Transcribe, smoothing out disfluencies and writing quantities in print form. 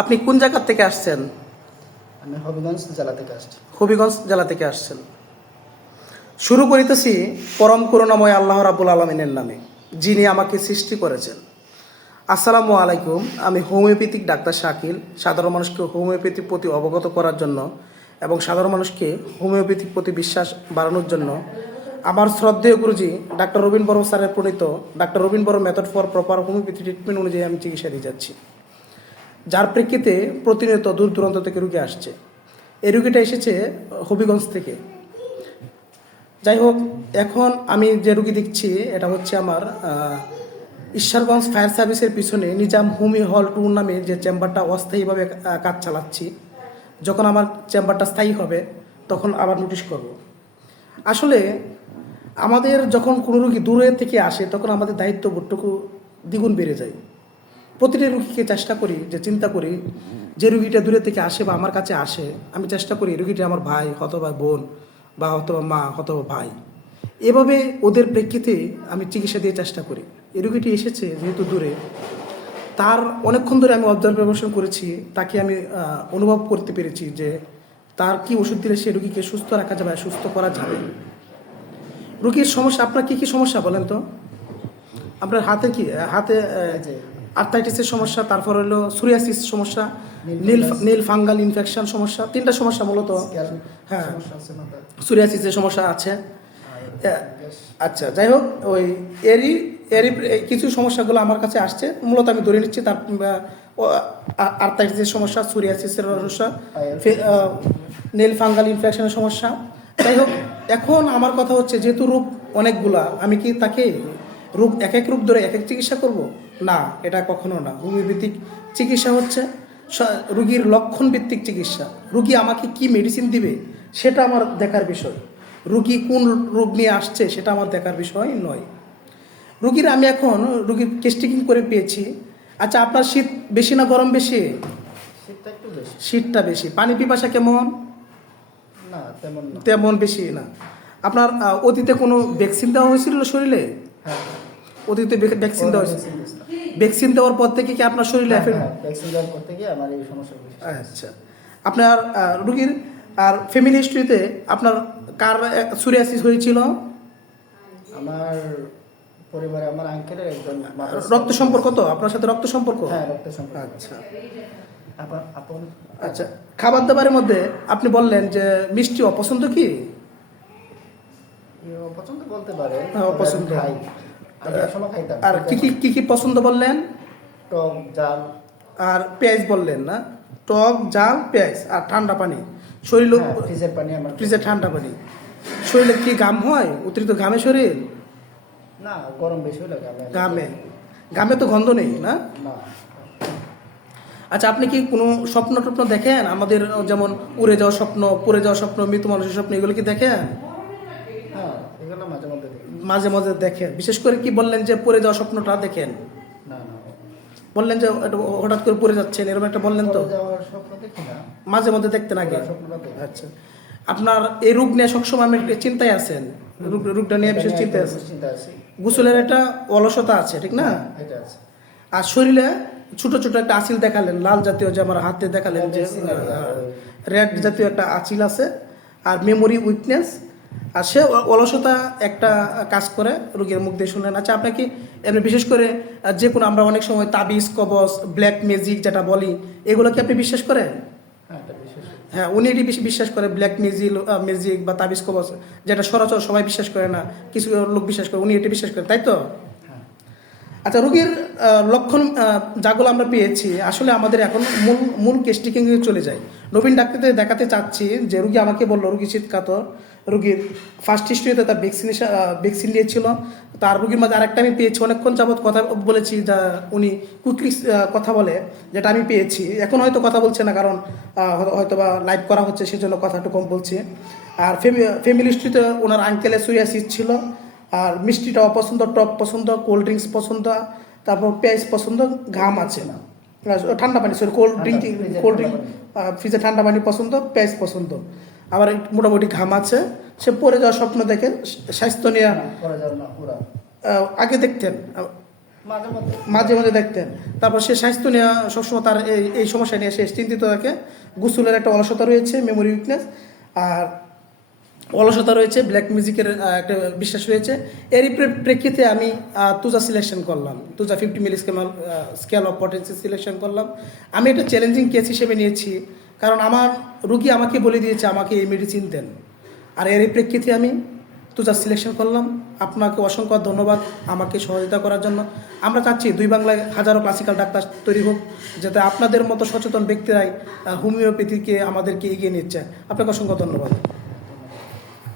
আপনি কোন জায়গা থেকে আসছেন? আমি হবিগঞ্জ জেলা থেকে আসছি। হবিগঞ্জ জেলা থেকে আসছেন। শুরু করিতেছি পরম করুণাময় আল্লাহ রাব্বুল আলামিনের নামে, যিনি আমাকে সৃষ্টি করেছেন। আসসালামু আলাইকুম। আমি হোমিওপ্যাথিক ডাক্তার শাকিল। সাধারণ মানুষকে হোমিওপ্যাথির প্রতি অবগত করার জন্য এবং সাধারণ মানুষকে হোমিওপ্যাথির প্রতি বিশ্বাস বাড়ানোর জন্য আমার শ্রদ্ধেয় গুরুজি ডাক্তার রবীন বড় স্যারের প্রণীত ডাক্তার রবীন বড় method for proper homeopathy treatment অনুযায়ী আমি চিকিৎসা দিয়ে যাচ্ছি, যার প্রেক্ষিতে প্রতিনিয়ত দূর দূরান্ত থেকে রুগী আসছে। এই রুগীটা এসেছে হবিগঞ্জ থেকে। যাই হোক, এখন আমি যে রুগী দেখছি এটা হচ্ছে আমার ঈশ্বরগঞ্জ ফায়ার সার্ভিসের পিছনে নিজাম হোমি হল 2 নামে যে চেম্বারটা অস্থায়ীভাবে কাজ চালাচ্ছি। যখন আমার চেম্বারটা স্থায়ী হবে তখন আবার নোটিশ করব। আসলে আমাদের যখন কোনো রুগী দূরে থেকে আসে তখন আমাদের দায়িত্ব বোধটুকু দ্বিগুণ বেড়ে যায়। প্রতিটি রুগীকে চেষ্টা করি যে চিন্তা করি যে রুগীটা দূরে থেকে আসে বা আমার কাছে আসে, আমি চেষ্টা করি রুগীটা আমার ভাই অথবা বোন বা অথবা মা অথবা ভাই, এভাবে ওদের প্রেক্ষিতে আমি চিকিৎসা দিয়ে চেষ্টা করি। এই রুগীটি এসেছে যেহেতু দূরে, তার অনেকক্ষণ ধরে আমি অবজারভেশন করেছি, তাকে আমি অনুভব করতে পেরেছি যে তার কি ওষুধ দিলে সে রুগীকে সুস্থ রাখা যাবে, সুস্থ করা যাবে। রুগীর সমস্যা, আপনার কি কি সমস্যা বলেন তো? আপনার হাতে কি হাতে আর্থাইটিসের সমস্যা, তারপর হলো সোরিয়াসিস সমস্যা, নীল ফাঙ্গাল ইনফেকশন সমস্যা, 3টা সমস্যা মূলত। হ্যাঁ, সোরিয়াসিসের সমস্যা আছে। আচ্ছা, যাই হোক, ওই এরই এরই কিছু সমস্যাগুলো আমার কাছে আসছে। মূলত আমি ধরে নিচ্ছি তার আর্থাইটিসের সমস্যা, সোরিয়াসিসের সমস্যা, নীল ফাঙ্গাল ইনফেকশনের সমস্যা। যাই হোক, এখন আমার কথা হচ্ছে যেহেতু রোগ অনেকগুলা, আমি কি তাকে রোগ এক এক রোগ ধরে এক এক চিকিৎসা করব? না, এটা কখনো না। হোমিওপ্যাথিক চিকিৎসা হচ্ছে রুগীর লক্ষণ ভিত্তিক চিকিৎসা। রুগী আমাকে কি মেডিসিন দিবে সেটা আমার দেখার বিষয়, রুগী কোন রোগ নিয়ে আসছে সেটা আমার দেখার বিষয় নয়। রুগীর আমি এখন রুগীর কেস্টিকিং করে পেয়েছি। আচ্ছা, আপনার শীত বেশি না গরম বেশি? শীতটা একটু বেশি। শীতটা বেশি। পানি পিপাসা কেমন? না, তেমন বেশি না। আপনার অতীতে কোনো ভ্যাকসিন দেওয়া হয়েছিল শরীরে? হ্যাঁ, অতীতে ভ্যাকসিন দেওয়া হয়েছিল? ভ্যাকসিন দেওয়ার পর থেকে কি আপনার শরীরে ভ্যাকসিন দেওয়ার পর থেকে আমার এই সমস্যা বেশি। আচ্ছা, আপনার রুগীর আর ফ্যামিলি হিস্ট্রিতে আপনার কার সোরিয়াসিস হয়েছিল? আমার পরিবারে আমার আঙ্কেলের একজন রক্ত সম্পর্ক তো আপনার সাথে? রক্ত সম্পর্ক? হ্যাঁ, রক্ত সম্পর্ক। আচ্ছা আপন। আচ্ছা, খাবার দাবারের মধ্যে আপনি বললেন যে মিষ্টি অপছন্দ কি? পছন্দ বলতে পারে, অপছন্দ। খাই, আমি একসময় খাইতাম। আর কি কি পছন্দ বললেন? টক, জাল আর পেঁয়াজ বললেন না? টক, জাল, পেঁয়াজ আর ঠান্ডা পানি। শরীরে ফ্রিজের পানি, আমার ফ্রিজে ঠান্ডা পানি। শরীরে কি ঘাম হয়? অতিরিক্ত ঘামে শরীর? না, গরম বেশি হলে ঘামে তো গন্ধ নেই না? না। আচ্ছা, আপনি কি কোনো স্বপ্ন টপ্ন দেখেন? আমাদের যেমন উড়ে যাওয়া স্বপ্ন, পড়ে যাওয়া স্বপ্ন, মৃত মানুষের স্বপ্ন, এগুলো কি দেখেন? হ্যাঁ, এগুলো মাঝে মধ্যে দেখি। মাঝে মাঝে দেখেন। বিশেষ করে কি বললেন যে পড়ে যাওয়া স্বপ্নটা দেখেন? না, বললেন যে হঠাৎ করে পড়ে যাচ্ছেন, এরকম একটা বললেন তো? যাওয়ার স্বপ্ন দেখি না, মাঝে মধ্যে দেখতেন আগে? স্বপ্নটা দেখি। আচ্ছা, আপনার এই রোগ নিয়ে সবসময় আমি একটু চিন্তায় আছেন? রোগটা নিয়ে বিশেষ চিন্তায় আছেন? গোসলের একটা অলসতা আছে, ঠিক না? এটা আছে। আর শরীরে ছোট ছোট একটা আঁচিল দেখালেন, লাল জাতীয়, যে আমার হাতে দেখালেন যে রেড জাতীয় একটা আঁচিল আছে। আর মেমোরি উইকনেস, আর সে অলসতা একটা কাজ করে রোগীর মুখ দিয়ে শুনলেন। আচ্ছা, আপনাকে এমনি বিশেষ করে যে কোনো আমরা অনেক সময় তাবিজ, কবচ, ব্ল্যাক ম্যাজিক যেটা বলি, এগুলো কি আপনি বিশ্বাস করেন? হ্যাঁ, উনি এটি বেশি বিশ্বাস করে, ব্ল্যাক ম্যাজিক বা তাবিজ কবচ, যেটা সচরাচর সবাই বিশ্বাস করে না, কিছু লোক বিশ্বাস করে, উনি এটি বিশ্বাস করে, তাই তো? আচ্ছা, রোগীর লক্ষণ যাগুলো আমরা পেয়েছি, আসলে আমাদের এখন মূল কেসটিকিংয়ে চলে যায়। নবীন ডাক্তারদের দেখাতে চাচ্ছি যে রুগী আমাকে বললো রুগী শীতকাতর, রুগীর ফার্স্ট হিস্ট্রিতে তার ভ্যাকসিন নিয়েছিল। তার রুগীর মাঝে আরেকটা আমি পেয়েছি, অনেকক্ষণ যাবৎ কথা বলেছি, যা উনি কুইকলি কথা বলে, যেটা আমি পেয়েছি। এখন হয়তো কথা বলছে না, কারণ হয়তো বা লাইভ করা হচ্ছে, সেজন্য কথা একটু কম বলছে। আর ফ্যামিলি হিস্ট্রিতে ওনার আঙ্কেলের সোরিয়াসিস ছিল। আর মিষ্টিটা অপছন্দ, টক পছন্দ, কোল্ড ড্রিঙ্কস পছন্দ, তারপর পেঁয়াজ পছন্দ, ঘাম আছে না, ঠান্ডা পানি, সরি কোল্ড ড্রিঙ্ক, ফ্রিজে ঠান্ডা পানি পছন্দ, পেঁয়াজ পছন্দ, আবার মোটামুটি ঘাম আছে। সে পড়ে যাওয়ার স্বপ্ন দেখে। স্বাস্থ্য নিয়ে আগে দেখতেন? মাঝে মধ্যে মাঝে মাঝে দেখতেন, তারপর সে স্বাস্থ্য নিয়ে সবসময় তার এই সমস্যা নিয়ে সে চিন্তিত থাকে। গোসলের একটা অলসতা রয়েছে, মেমোরি উইকনেস, আর অলসতা রয়েছে, ব্ল্যাক মিউজিকের একটা বিশ্বাস রয়েছে। এরই প্রেক্ষিতে আমি তুজা সিলেকশন করলাম, Thuja 50 milli scale of potency selection করলাম। আমি এটা চ্যালেঞ্জিং কেস হিসেবে নিয়েছি, কারণ আমার রুগী আমাকে বলে দিয়েছে আমাকে এই মেডিসিন দেন, আর এরই প্রেক্ষিতে আমি তুজা সিলেকশন করলাম। আপনাকে অসংখ্য ধন্যবাদ আমাকে সহযোগিতা করার জন্য। আমরা চাচ্ছি দুই বাংলায় হাজারো ক্লাসিক্যাল ডাক্তার তৈরি হোক, যাতে আপনাদের মতো সচেতন ব্যক্তিরাই হোমিওপ্যাথিকে আমাদেরকে এগিয়ে নিচ্ছে। আপনাকে অসংখ্য ধন্যবাদ।